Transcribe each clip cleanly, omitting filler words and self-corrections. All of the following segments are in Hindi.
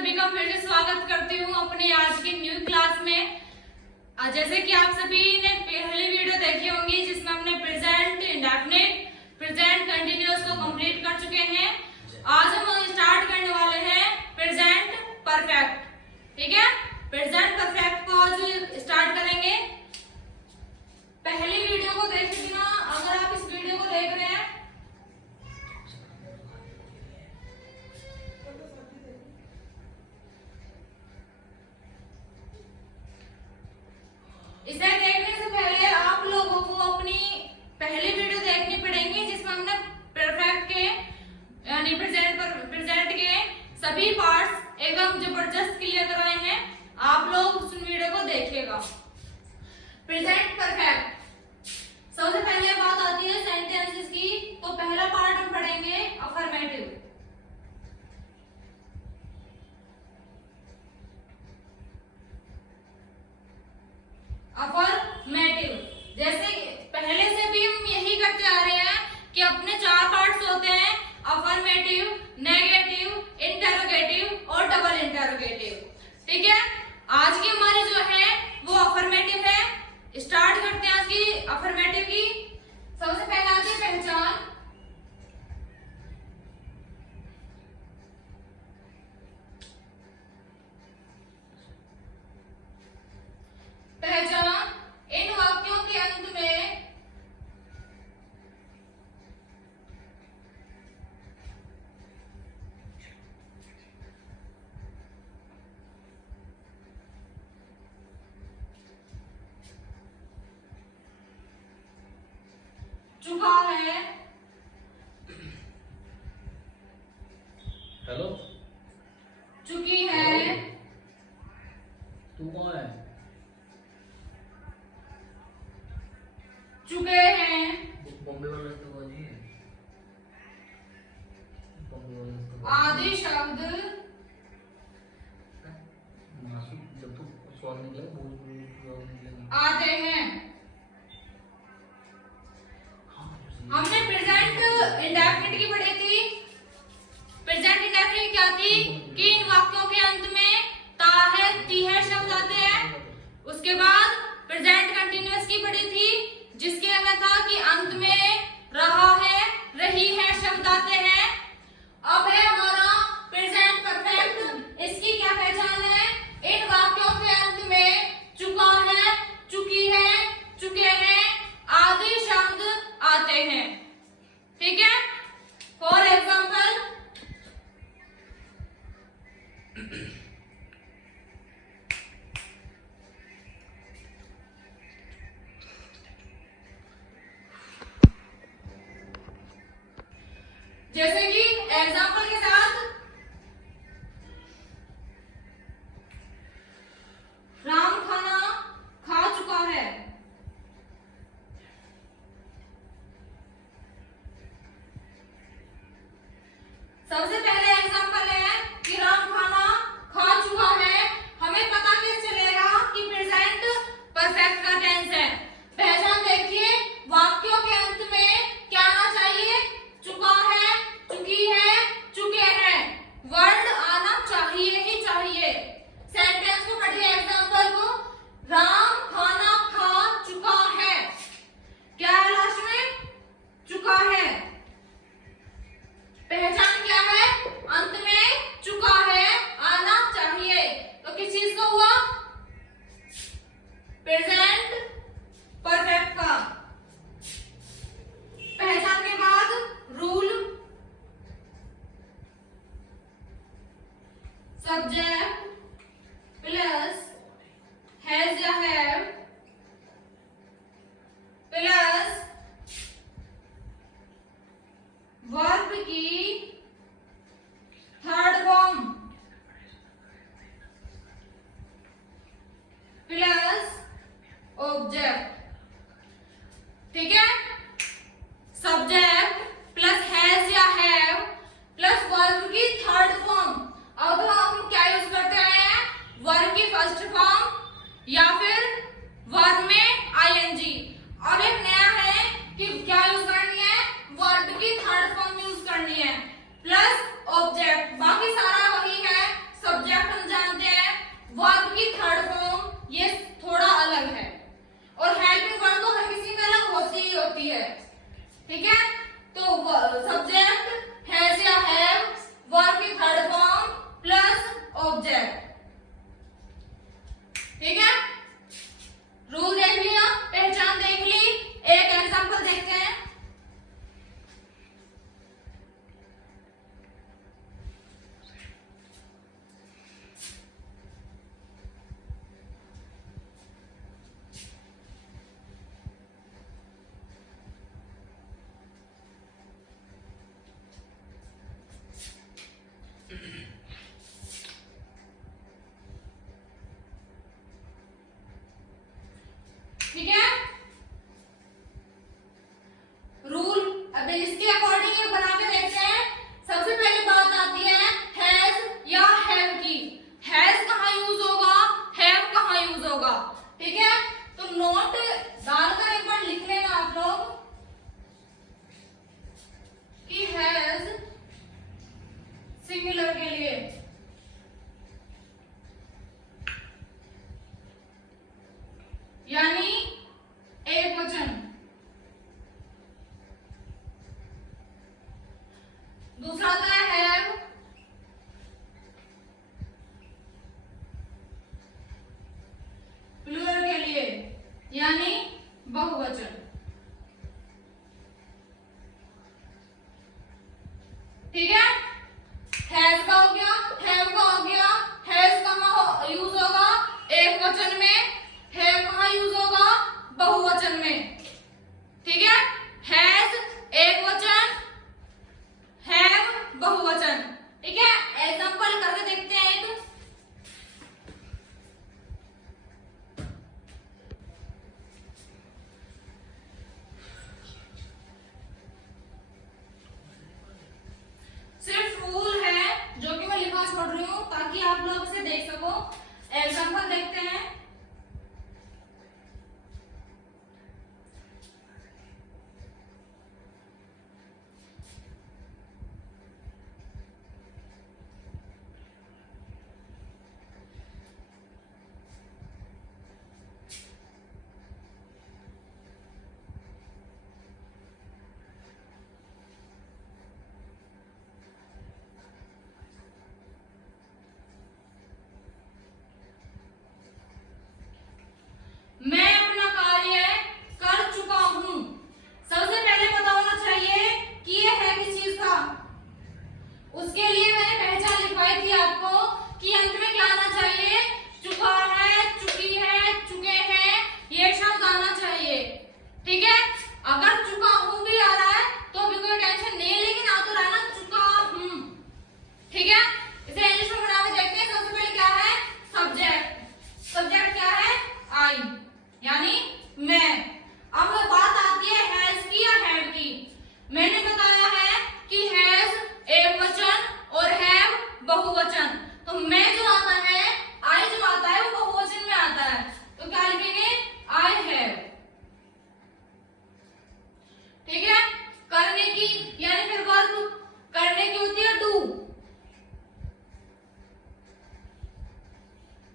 सभी का फिर से स्वागत करती हूँ अपने आज की न्यू क्लास में। जैसे कि आप सभी ने पहली वीडियो देखी होंगी जिसमें हमने प्रेजेंट इंडेफिनिट, प्रेजेंट कंटिन्यूअस को कंप्लीट कर चुके हैं। आज हम स्टार्ट करने वाले हैं प्रेजेंट परफेक्ट। ठीक है, प्रेजेंट परफेक्ट को आज स्टार्ट करेंगे। पहली वीडियो को देखे बिना अगर आप इस वीडियो को देख रहे हैं इसे देखने से पहले आप लोगों को अपनी पहली वीडियो देखनी पड़ेगी जिसमें हमने परफेक्ट के यानी प्रेजेंट के सभी पार्ट्स एकदम जबरदस्त क्लियर कराए हैं। आप लोग उस वीडियो को देखिएगा। प्रेजेंट परफेक्ट, सबसे पहले बात आती है सेंटेंसेस की। तो पहला पार्ट हम पढ़ेंगे अफर्मेटिव। अफर्मेटिव जैसे पहले से भी हम यही करते आ रहे हैं कि अपने चार पार्ट्स होते हैं, अफर्मेटिव, नेगेटिव, इंटरोगेटिव और डबल इंटरोगेटिव। ठीक है, आज की हमारी जो है वो अफर्मेटिव है। स्टार्ट करते हैं आज की अफर्मेटिव की। सबसे पहले आती है पहचान। पहचान इन वाक्यों के अंत में चुका है। हेलो, चुकी है। तू कौन है? चुके हैं। बॉम्बे वाला तो वो नहीं है। बॉम्बे वाला तो आदि शब्द मासू जब तू स्वाद निकले बोल निकलेगा। आते हैं। हमने प्रेजेंट इंडेफिनिट की पढ़ी थी। प्रेजेंट इंडेफिनिट क्या थी कि इन वाक्यों के अंत में ता है, ती है शब्द आते हैं। उसके बाद प्रेजेंट कंटिन्यूअस की पढ़ी थी जिसके में था कि अंत में रहा है, रही है शब्द आते हैं। अब है हमारा प्रेजेंट परफेक्ट। इसकी क्या पहचान है? इन वाक्यों के अंत में चुका है, चुकी है, चुके हैं आदि शब्द आते हैं। ठीक है, फॉर एग्जाम्पल जैसे कि एग्जाम्पल के साथ राम खाना खा चुका है। सबसे पहले एग्जाम्पल है कि राम खाना खा चुका है। हमें पता कैसे चलेगा कि प्रेजेंट परफेक्ट का टेंस है? पहचान देखिए, वाक्यों के अंत में क्या आना चाहिए? चुका है, चुकी है, चुके हैं। वर्ड आना चाहिए ही चाहिए। सेंटेंस को पढ़िए, एग्जाम्पल को। राम खाना खा चुका है। क्या है लास्ट में? चुका है। पहचान क्या है? अंत में चुका है आना चाहिए। तो किस चीज का हुआ? प्रेजेंट परफेक्ट का। पहचान के बाद रूल, सब्जेक्ट प्लस हैज या हैव प्लस वर्ब की थर्ड फॉर्म प्लस ऑब्जेक्ट। ठीक है, सब्जेक्ट प्लस हैज या हैव प्लस वर्ब की थर्ड फॉर्म। अब हम क्या यूज करते हैं?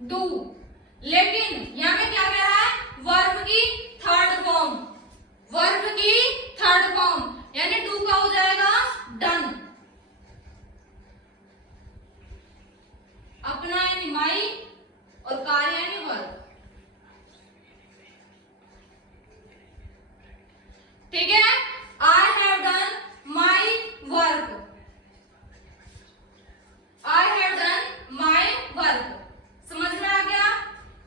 डू। लेकिन यहाँ में क्या कह रहा है, वर्ब की थर्ड फॉर्म, वर्ब की थर्ड फॉर्म, यानी डू का हो जाएगा डन। अपना यानी माई और कार्य यानी वर्ब। ठीक है, I have done my work, I have done my work. समझ में आ गया?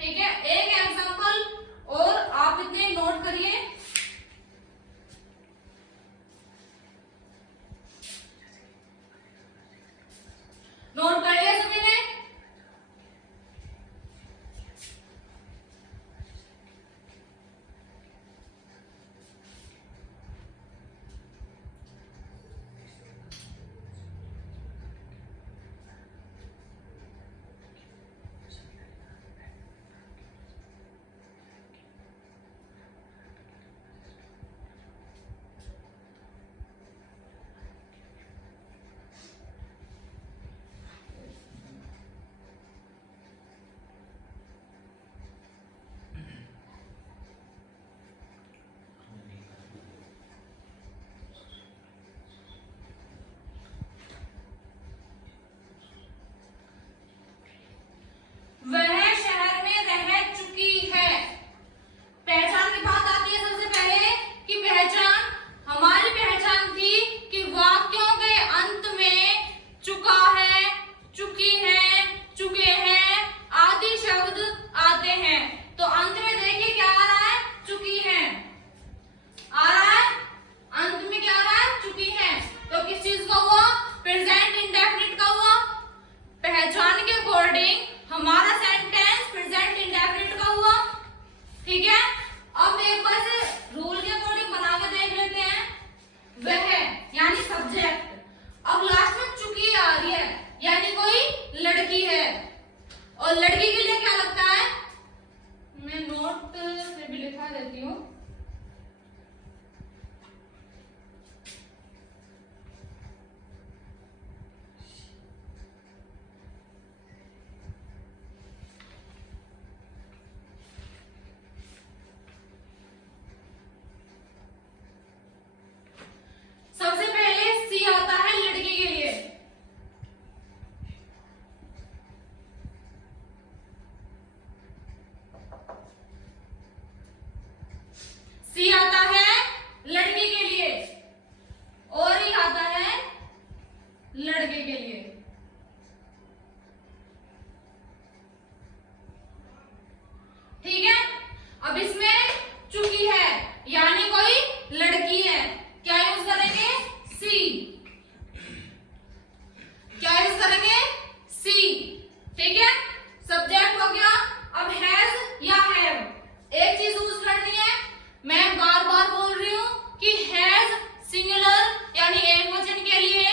ठीक है, एक एग्जांपल और आप इतने नोट करिए। नोट कर लिया सभी ने? वह शहर में रह चुकी है। पहचान की बात आती है सबसे पहले कि पहचान, हमारी पहचान थी कि वाक्यों के अंत में चुका है, चुकी है, चुके हैं आदि शब्द आते हैं। तो अंत में देखिए क्या आ रहा है, चुकी है आ रहा है, अंत में क्या आ रहा है, चुकी है। तो किस चीज का हुआ, प्रेजेंट इंडेफिनिट का हुआ। पहचान के अकॉर्डिंग हमारा सेंटेंस प्रेजेंट इंडेफिनिट का हुआ। ठीक है, अब एक बार से रूल के अकॉर्डिंग बना के देख लेते हैं। वह यानी सब्जेक्ट, अब लास्ट में चुकी आ रही है यानी कोई लड़की है, और लड़की के लिए क्या लगता है, मैं नोट से भी लिखा देती हूँ। सबसे पहले सी आता है लड़की के लिए। सी आता है लड़की के लिए, और ही आता है लड़के के लिए। ठीक है, अब इसमें चुकी है यानी कोई लड़की है, क्या यूज करेंगे, सी। क्या यूज करेंगे, सी। ठीक है, सब्जेक्ट हो गया। अब हैज या हैव, एक चीज यूज करनी है, मैं बार बार बोल रही हूं कि हैज सिंगुलर यानी एक वचन के लिए,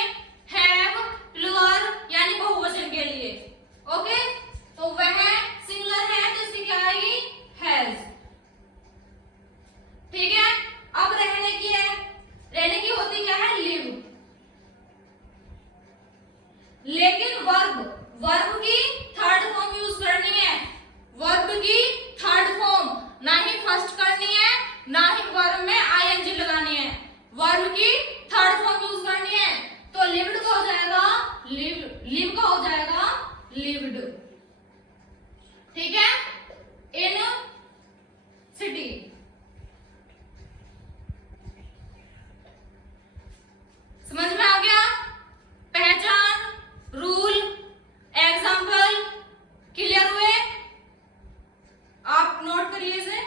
हैव प्लूरल यानी बहुवचन के लिए। ओके, तो वह सिंगुलर है तो इसकी क्या आएगी, हैज। ठीक है, अब रहने की है, रहने की होती क्या है, लिव। लेकिन वर्ब, वर्ब की थर्ड फॉर्म यूज करनी है, वर्ब की थर्ड फॉर्म, ना ही फर्स्ट करनी है ना ही वर्ब में आईएनजी लगानी है, वर्ब की थर्ड फॉर्म यूज करनी है। तो लिव्ड का हो जाएगा लिव, लिव का हो जाएगा लिव्ड। ठीक है, इन सिटी। समझ में आ गया, पहचान, रूल, एग्जाम्पल क्लियर हुए? आप नोट करिए इसे।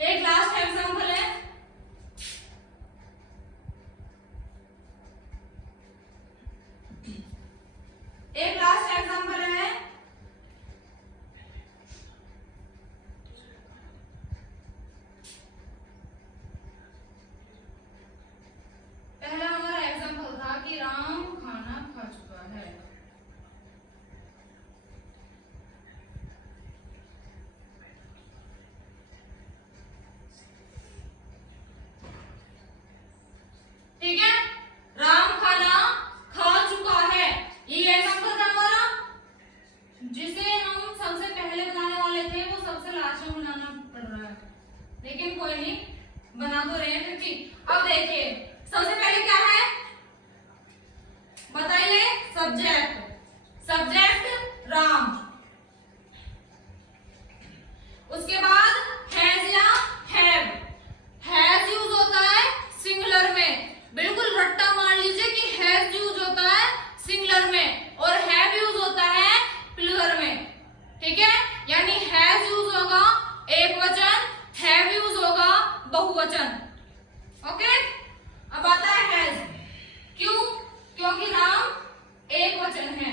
एक लास्ट एग्जांपल है, एक लास्ट एग्जांपल है, रहे हैं 50। अब देखिए सबसे पहले क्या है बताइए, सब्जेक्ट राम, उसके बाद हैज या हैज यूज होता है सिंगुलर में, बिल्कुल रट्टा मार लीजिए कि हैज यूज होता है सिंगुलर में और हैव यूज होता है प्लूरल में, ठीक है। यानी हैज यूज होगा एक वचन, हैव यूज होगा बहुवचन, ओके। अब आता है हैज, क्यों? क्योंकि राम एक वचन है,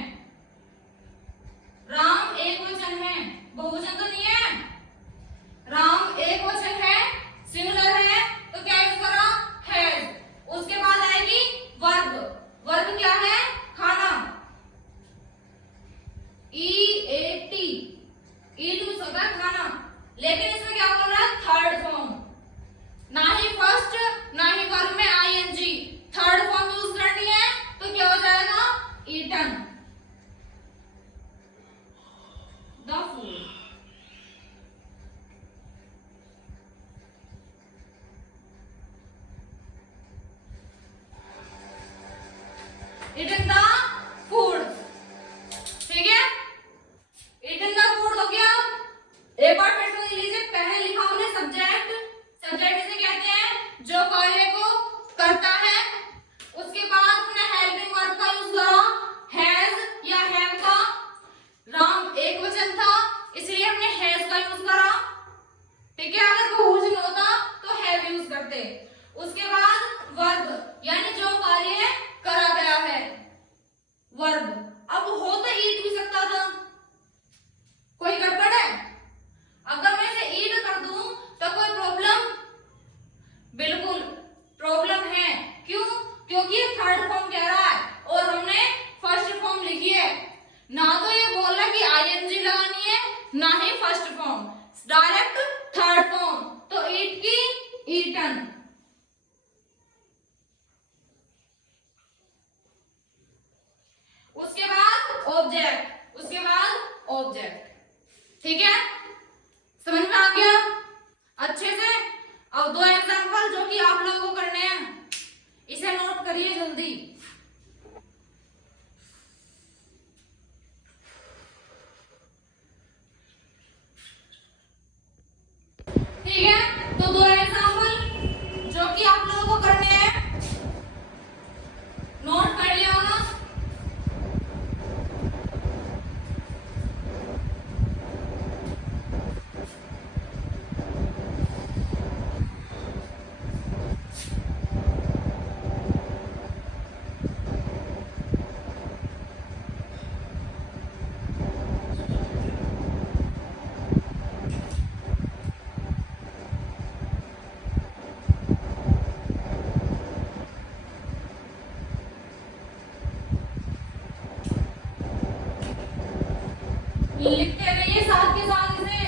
राम एक वचन है, बहुवचन तो नहीं है, राम एक वचन है, सिंगुलर है, तो क्या यूज करा हैज। उसके बाद आएगी वर्ब, वर्ब क्या है खाना, EAT, ईट यूज होता है खाना, लेकिन इसमें क्या बोल रहा है थर्ड फॉर्म, ना ही फर्स्ट ना ही वर्ब में ING, थर्ड फॉर्म यूज करनी है तो क्या हो जाएगा eaten the food. Eaten the food, ठीक है। ईटन द फूड हो गया। एक बार फिर से लीजिए, पहले लिखा हमने सब्जेक्ट, सब्जेक्ट इसे कहते हैं जो कार्य को करता है, उसके बाद हमने हेल्पिंग वर्ब का यूज करा हैज या हैव का, राम एक वचन था इसलिए हमने हैज का यूज करा, ठीक है। अगर बहुवचन होता तो हैव यूज करते। उसके बाद वर्ब यानी जो कार्य करा गया है, वर्ब। अब हो तो ईट भी सकता था, कोई गड़बड़ है? अगर मैं इसे ईट कर दूं तो कोई प्रॉब्लम? बिल्कुल प्रॉब्लम है, क्यों? क्योंकि ये थर्ड फॉर्म कह रहा है और हमने फर्स्ट फॉर्म लिखी है, ना तो ये बोल रहा कि ING लगानी है ना ही first form, direct third form, तो ईट की ईटन। उसके बाद ऑब्जेक्ट, उसके बाद ऑब्जेक्ट, ठीक है। समझ में आ गया अच्छे से? अब दो एग्जांपल जो कि आप लोगों को करने हैं, इसे नोट करिए जल्दी। ठीक है, तो दो एग्जांपल जो कि आप लोगों को करने हैं, नोट कर लिया होगा। लिखते रहिए साथ के साथ इसे।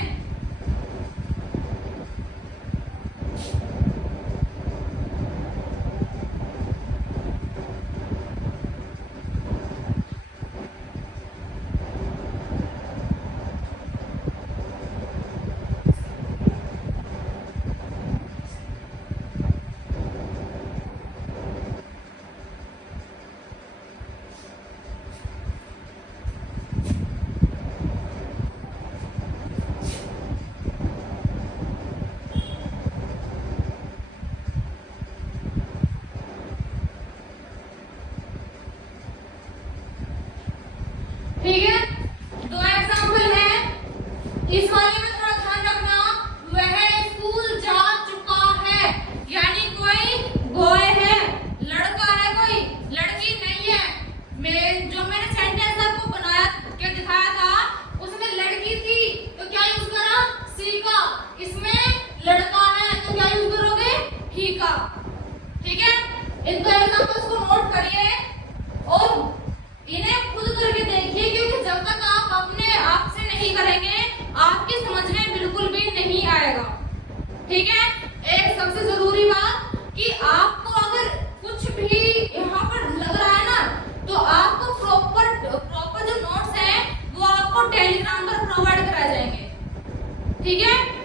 ठीक है, दो एग्जांपल है, इस वाले में थोड़ा ध्यान रखना, वह स्कूल जा चुका है, यानी कोई बॉय है, लड़का है, कोई लड़की नहीं है। मैंने सेंटेंस आपको बनाया के दिखाया था उसमें लड़की थी तो क्या यूज करा सी का, इसमें लड़का है तो क्या यूज करोगे ही का, ठीक है। इन दो एग्जांपल्स को नोट करिए और इन्हें खुद करके देखिए, क्योंकि जब तक आप अपने आप से नहीं करेंगे आपकी समझ में बिल्कुल भी नहीं आएगा, ठीक है। एक सबसे जरूरी बात कि आपको अगर कुछ भी यहाँ पर लग रहा है ना, तो आपको प्रॉपर जो नोट्स हैं वो आपको टेलीग्राम पर प्रोवाइड कराए जाएंगे, ठीक है।